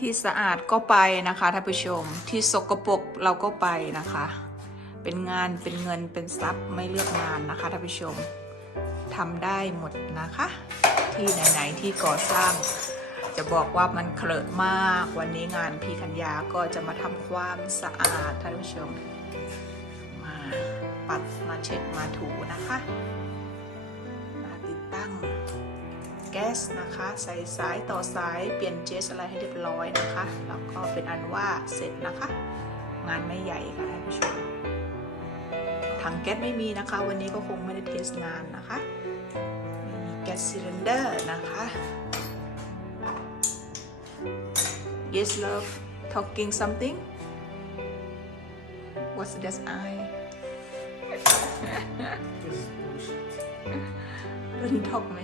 ที่สะอาดก็ไปนะคะท่านผู้ชม ที่สกปรกเราก็ไปนะคะ เป็นงานเป็นเงินเป็นทรัพย์ไม่เลือกงานนะคะท่านผู้ชมทำได้หมดนะคะ ที่ไหนๆที่ก่อสร้าง จะบอกว่ามันเคลอะมาก วันนี้งานพี่คัญญาก็จะมาทำความสะอาดท่านผู้ชม มาปัดมาเช็ดมาถูนะคะมาติดตั้ง แก๊สนะคะใส่สายต่อสายเปลี่ยนเจสอะไรให้เรียบร้อยนะคะ แล้วก็เป็นอันว่าเสร็จนะคะ งานไม่ใหญ่ค่ะท่านผู้ชมถังแก๊สไม่มีนะคะ วันนี้ก็คงไม่ได้เทสงานนะคะไม่มีแก๊สซิลินเดอร์นะคะ Yes love talking something What's that eye วันนี้ทอกไ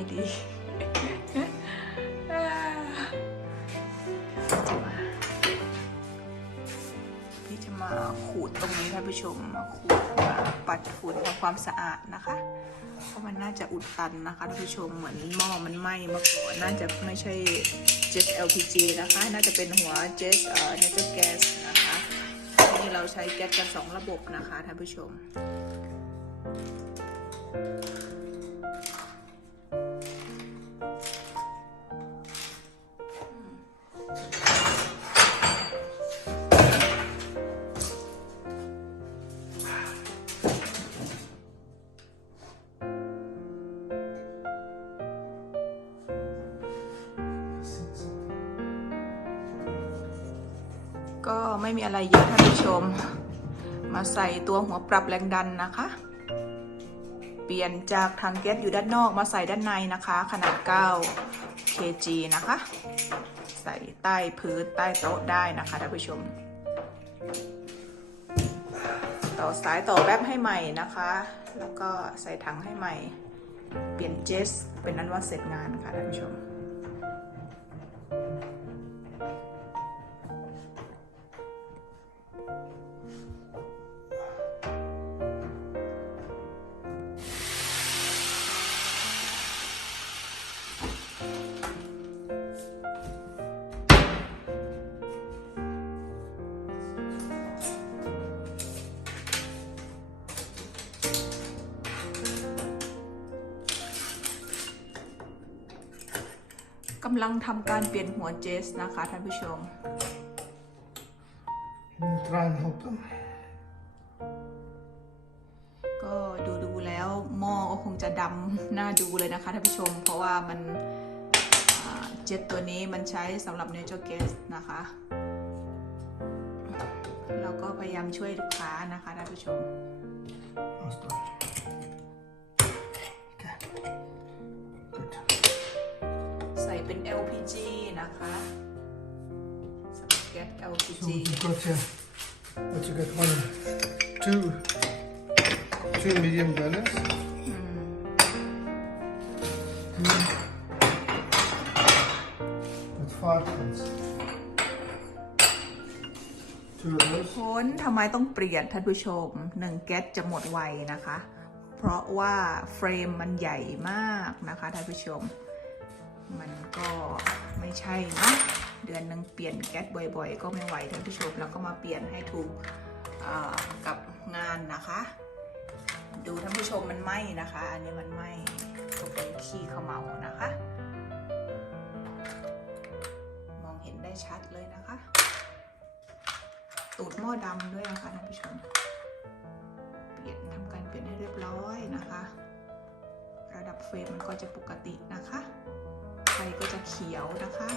ม่ดีพี่จะมาขูดตรงนี้ท่านผู้ชมมาขูดมาปัดฝุ่นทำความสะอาดนะคะ เพราะมันน่าจะอุดตันนะคะท่านผู้ชมเหมือนหม้อมันไหม้มาก่อนน่าจะไม่ใช่ jet LPG นะคะ น่าจะเป็นหัว jet เอ่อ natural gas นะคะนี่เราใช้แก๊สกันสองระบบนะคะท่านผู้ชม ก็ไม่มีอะไรเยอะท่านผู้ชม มาใส่ตัวหัวปรับแรงดันนะคะ เปลี่ยนจากถังแก๊สอยู่ด้านนอกมาใส่ด้านในนะคะ ขนาด 9 kg นะคะ ใส่ใต้พื้นใต้โต๊ะได้นะคะท่านผู้ชม ต่อสายต่อแป๊บให้ใหม่นะคะ แล้วก็ใส่ถังให้ใหม่ เปลี่ยนเจสเป็นนั้นว่าเสร็จงานค่ะท่านผู้ชม กำลังทำการเปลี่ยนหัวเจสนะคะท่านผู้ชม Nu try and help them. ก็ดูดูๆแล้วหม้อก็คงจะดำน่าดูเลยนะคะท่านผู้ชม เพราะว่ามันอ่าเจ็ตตัวนี้มันใช้สำหรับ natural gas นะคะ เราก็พยายามช่วยลูกค้านะคะท่านผู้ชม Last one. Okay. Good. ใส่เป็น LPG นะคะสำหรับแก๊ส So LPG you've got your, what you got one, two, two medium burners. อืม With five pins. Two of those. พ้นทำไมต้องเปลี่ยนท่านผู้ชมหนึ่งแก๊สจะหมดไวนะคะ เพราะว่าเฟรมมันใหญ่มากนะคะท่านผู้ชม มันก็ไม่ใช่นะ เดือนหนึ่งเปลี่ยนแก๊สบ่อย ๆ ก็ไม่ไหวท่านผู้ชมแล้วก็มาเปลี่ยนให้ถูกกับงานนะคะ ดูท่านผู้ชมมันไหมนะคะ อันนี้มันไหมก็เป็นขี้เขมเหลานะคะ มองเห็นได้ชัดเลยนะคะ ตูดหม้อดำด้วยนะคะท่านผู้ชมเปลี่ยนทำการเปลี่ยนให้เรียบร้อยนะคะ ระดับเฟรมมันก็จะปกตินะคะไฟก็จะเขียวนะคะ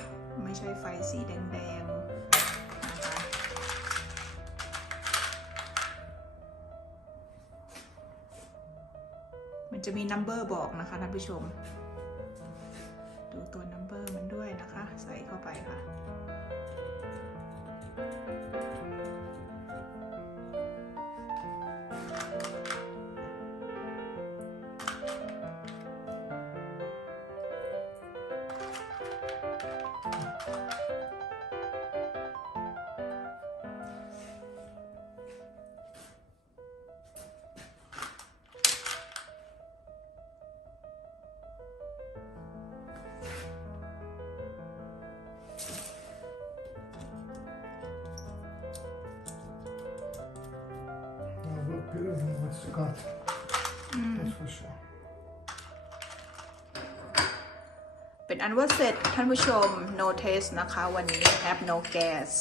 ไม่ใช่ไฟสีแดงๆนะคะมันจะมีนัมเบอร์บอกนะคะท่านผู้ชม ดูตัวนัมเบอร์มันด้วยนะคะ ใส่เข้าไปค่ะ better than what's got. That's for sure. เป็นอันว่าเสร็จท่านผู้ชม no taste นะคะ วันนี้ have no gas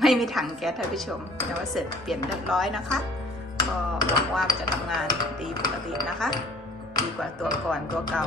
ไม่มีถังแก๊สท่านผู้ชม แต่ว่าเสร็จเปลี่ยนเรียบร้อยนะคะ ก็หวังว่ามันจะทำงานดีปกตินะคะ ดีกว่าตัวก่อนตัวเก่า